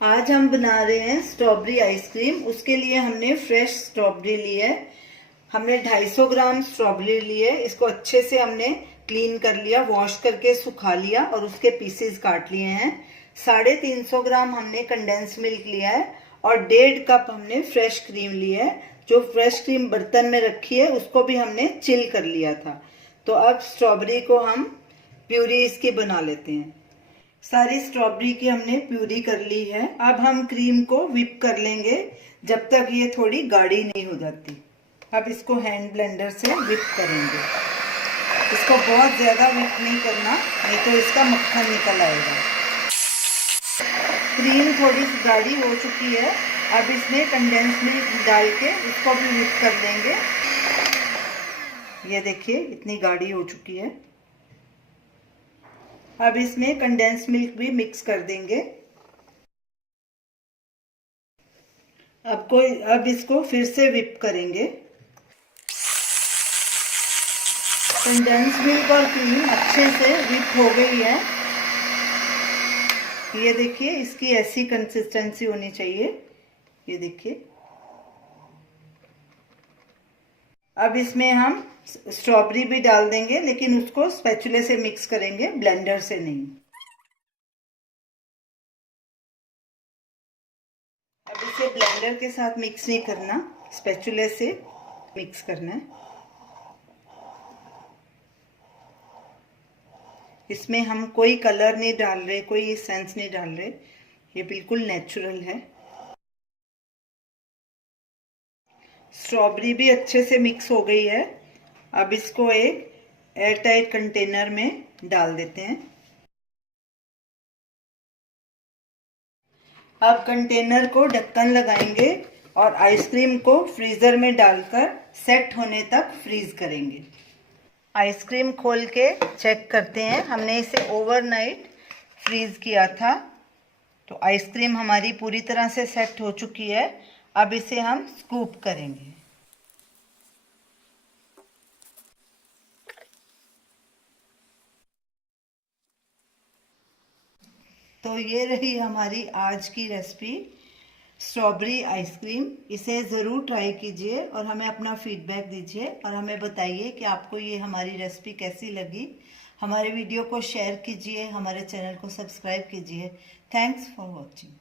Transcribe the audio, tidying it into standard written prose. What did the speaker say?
आज हम बना रहे हैं स्ट्रॉबेरी आइसक्रीम। उसके लिए हमने फ्रेश स्ट्रॉबेरी ली है। हमने 250 ग्राम स्ट्रॉबेरी ली है। इसको अच्छे से हमने क्लीन कर लिया, वॉश करके सुखा लिया और उसके पीसेस काट लिए हैं। 350 ग्राम हमने कंडेंस मिल्क लिया है और 1.5 कप हमने फ्रेश क्रीम ली है। जो फ्रेश क्रीम बर्तन में रखी है उसको भी हमने चिल कर लिया था। तो अब स्ट्रॉबेरी को हम प्यूरी इसकी बना लेते हैं। सारी स्ट्रॉबेरी की हमने प्यूरी कर ली है। अब हम क्रीम को व्हिप कर लेंगे जब तक ये थोड़ी गाढ़ी नहीं हो जाती। अब इसको हैंड ब्लेंडर से व्हिप करेंगे। इसको बहुत ज्यादा व्हिप नहीं करना, नहीं तो इसका मक्खन निकल आएगा। क्रीम थोड़ी सी गाढ़ी हो चुकी है। अब इसमें कंडेंस मिल्क डाल के इसको भी व्हिप कर लेंगे। ये देखिए इतनी गाढ़ी हो चुकी है। अब इसमें कंडेंस मिल्क भी मिक्स कर देंगे। अब इसको फिर से व्हिप करेंगे। कंडेंस मिल्क और क्रीम अच्छे से व्हिप हो गई है। ये देखिए इसकी ऐसी कंसिस्टेंसी होनी चाहिए। ये देखिए। अब इसमें हम स्ट्रॉबेरी भी डाल देंगे, लेकिन उसको स्पैचुले से मिक्स करेंगे, ब्लेंडर से नहीं। अब इसे ब्लेंडर के साथ मिक्स नहीं करना, स्पैचुले से मिक्स करना है। इसमें हम कोई कलर नहीं डाल रहे, कोई एसेंस नहीं डाल रहे, ये बिल्कुल नेचुरल है। स्ट्रॉबेरी भी अच्छे से मिक्स हो गई है। अब इसको एक एयरटाइट कंटेनर में डाल देते हैं। अब कंटेनर को ढक्कन लगाएंगे और आइसक्रीम को फ्रीजर में डालकर सेट होने तक फ्रीज करेंगे। आइसक्रीम खोल के चेक करते हैं। हमने इसे ओवरनाइट फ्रीज किया था, तो आइसक्रीम हमारी पूरी तरह से सेट हो चुकी है। अब इसे हम स्कूप करेंगे। तो ये रही हमारी आज की रेसिपी, स्ट्रॉबेरी आइसक्रीम। इसे ज़रूर ट्राई कीजिए और हमें अपना फीडबैक दीजिए और हमें बताइए कि आपको ये हमारी रेसिपी कैसी लगी। हमारे वीडियो को शेयर कीजिए, हमारे चैनल को सब्सक्राइब कीजिए। Thanks for watching.